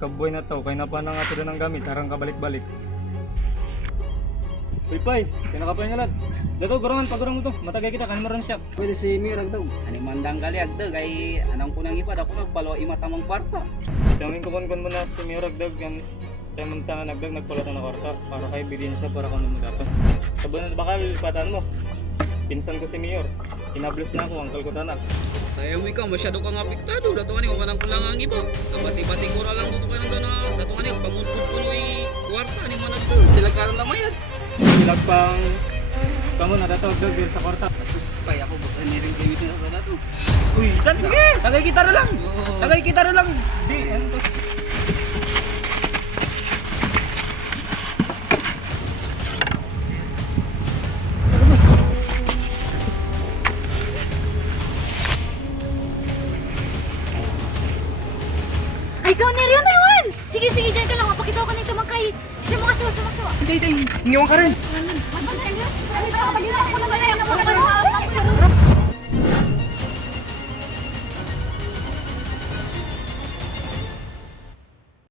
kabuhay na to, kay napanang ato din ang gamit, harang kabalik-balik. Uy, Pay, kinakapay nga lad. Dato, gurangan, pagurang mo to. Matagay kita, kanimaran siya. Pwede si Mirag daw. Ani mandang gali agdag ay anang kunang ipad ako nagpalo imatamang kwarta. Samin ko kon mo na si Miragdag, yan. Kaya manta nagdag, nagpalatan na kwarta. Para kay ebidensya, para kung mo dato. Sabi na bakal, lipatan mo. Pinsan ko si Mayor. Kinablis na ako, angkal ko tanak. Tayo mo ikaw, masyado kang apektado. Dato ka niyo, manang kulang ang iba. Kabati-bati ko lang dito kayo ng dato ka niyo, pamutput-puloy kwarta. Ani manag to. Sila karon na mayad. Silag pang kamo na dato, agdag sa kwarta. Asus, pay ako, baka niring kayo ito sa dato. Uy, sige! Tagay kita rin lang! Tagay kita rin lang! Di, ano to? Ay, ikaw ni Rion na yun! Sige, sige, dyan ka lang. Mapakita ko nito magkay. Sa mga suwa. Hindi, hindi. Hingiwan ka rin. Ano na, Rion? Ano ba kapag yun?